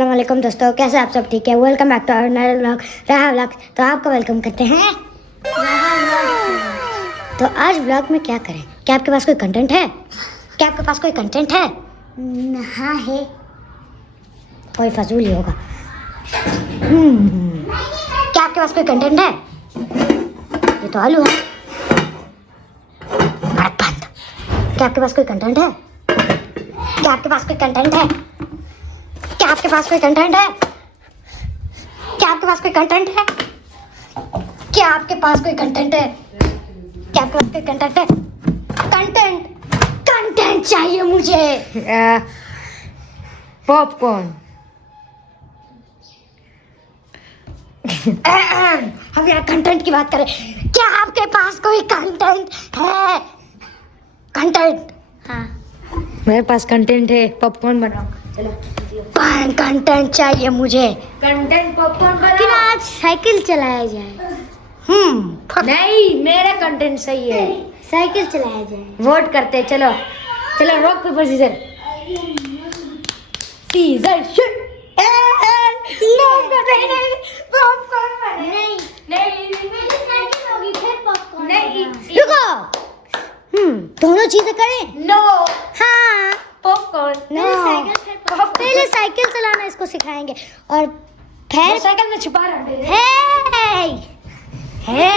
अस्सलाम वालेकुम दोस्तों, कैसे आप सब? ठीक है। वेलकम बैक टू आवर नया व्लॉग राहा व्लॉग। तो आपका वेलकम करते हैं। तो आज व्लॉग में क्या करें? क्या आपके पास कोई कंटेंट है? क्या आपके पास कोई कंटेंट है? हाँ है। कोई फजूल ही होगा। क्या आपके पास कोई कंटेंट है? ये तो आलू है। बंद। क्या आपके पास कोई कंटेंट है? क्या आपके पास कोई कंटेंट है? क्या आपके पास कोई कंटेंट है? क्या आपके पास कोई कंटेंट है? क्या आपके पास कोई कंटेंट है? क्या आपके पास कोई कंटेंट है? कंटेंट चाहिए मुझे। पॉपकॉर्न। हम यहाँ कंटेंट की बात करें। क्या आपके पास कोई कंटेंट है? कंटेंट। हाँ, मेरे पास कंटेंट है, पॉपकॉर्न बनाओ। चलो कंटेंट चाहिए मुझे। कंटेंट पॉपकॉर्न लेकिन बनाओ। आज साइकिल चलाया जाए। नहीं, मेरा कंटेंट सही है। साइकिल चलाया जाए। वोट करते, चलो चलो, rock paper scissor. Scissor shit. नहीं, रुको। दोनों चीजें करें। नो, हाँ। पॉपकॉर्न। पहले साइकिल चलाना इसको सिखाएंगे और फिर साइकिल में छुपा रहा है। हे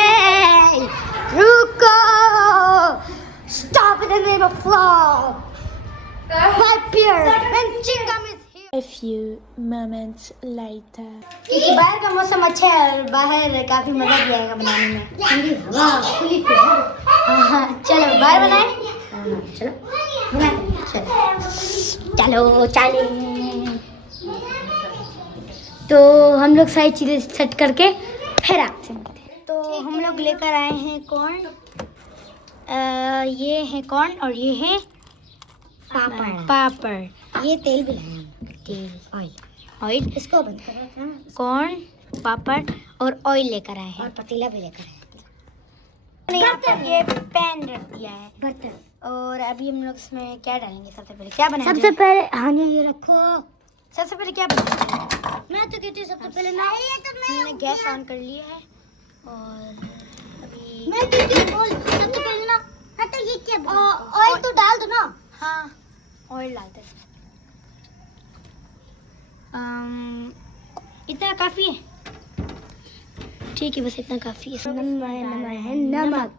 रुको। Stop in the name of law. Wipe here and chingam is here. A few moments later. क्योंकि बाहर का मौसम अच्छा है और बाहर काफी मजा भी आएगा बनाने में। ठंडी हवा, खुली हवा। हाँ, चलो बाहर बनाएं। चलो बनाते हैं। चलो चलें। तो हम लोग सारी चीजें सेट करके फिर आपसे मिलते हैं। तो हम लोग लेकर आए हैं कॉर्न। ये है कॉर्न और ये है पापड़। ये तेल भी है। तेल ऑयल इसको बंद कर रखा है। कॉर्न, पापड़ और ऑयल लेकर आए हैं और पतीला भी लेकर आए हैं। यहाँ पर ये पैन रख दिया है, बर्तन। और अभी हम लोग इसमें क्या डालेंगे? सबसे पहले क्या बनाएंगे? सबसे पहले हाँ ये रखो। सबसे पहले क्या बनाएंगे? मैं तो कहती हूँ सबसे पहले ना मैंने गैस ऑन कर लिया है और अभी मैं तो बोल सबसे पहले ना तो ये क्या ऑयल तो डाल दो ना। हाँ, ऑयल डालते हैं। इतना काफी है। ठीक है, बस इतना काफी है। नमक।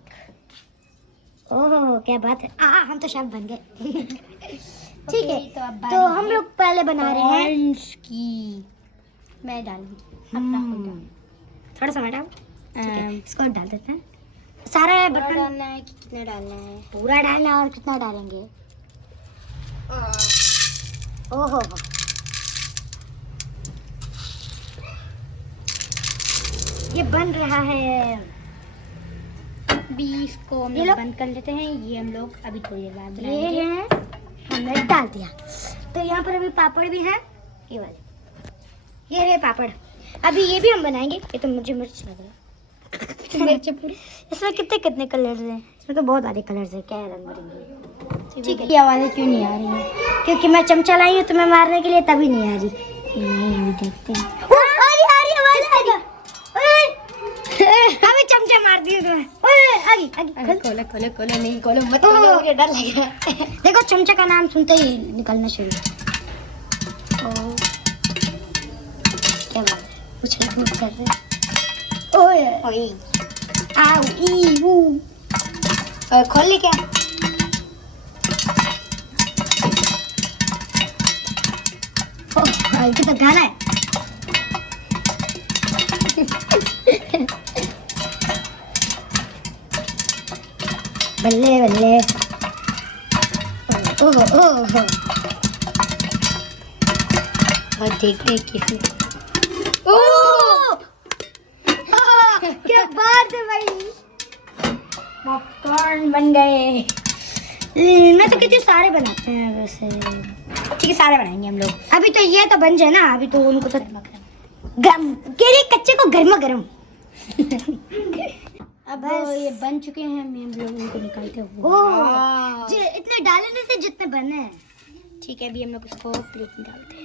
ओह क्या बात है। हम तो शेफ बन गए। ठीक है, तो हम लोग पहले बना रहे हैं की। मैं डालूंगी थोड़ा सा। मैडम इसको डाल देते हैं। सारा बर्तन डालना है कि कितना डालना है? पूरा डालना है। और कितना डालेंगे? ओहो, ये बन रहा है। अभी इसको हम लोग बंद कर लेते हैं। ये हम लोग अभी थोड़ी देर बाद बनाएंगे। ये है, हमने डाल दिया। तो यहाँ पर अभी पापड़ भी है। ये वाले ये है पापड़। अभी ये भी हम बनाएंगे। ये तो मुझे मिर्च लग रहा है। मिर्च पूरी। इसमें कितने कितने कलर्स हैं? इसमें तो बहुत सारे कलर्स हैं। क्या रंग बिरंगे। ठीक है, ये आवाज़ें क्यों नहीं आ रही हैं? क्योंकि मैं चमचा लाई हूँ तुम्हें मारने के लिए, तभी नहीं आ रही। नहीं, अभी देखते हैं। आ रही आवाज़ आ रही। अभी चमचा मार दिए तुम्हें। आगे खोलो नहीं खोलो मत खोलो, मुझे डर लगा। देखो चमचा का नाम सुनते ही निकलना शुरू। क्या बात है? कुछ कर रहे। ओए आओ ई वो खोल ले क्या? कितना गाना है। बल्ले बल्ले। ओह और देखते किसी। क्या बात है भाई। पॉपकॉर्न बन गए। मैं तो कहती हूँ सारे बनाते हैं वैसे। ठीक है, सारे बनाएंगे हम लोग। अभी तो ये तो बन जाए ना। अभी तो उनको तो गरम के लिए कच्चे को गर्मा गर्म। अब ये बन चुके हैं। हम लोग इनको निकालते हैं। इतने डाले नहीं थे जितने बने हैं। ठीक है, अभी हम लोग इसको प्लेट में डालते हैं।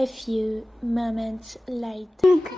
A few moments later.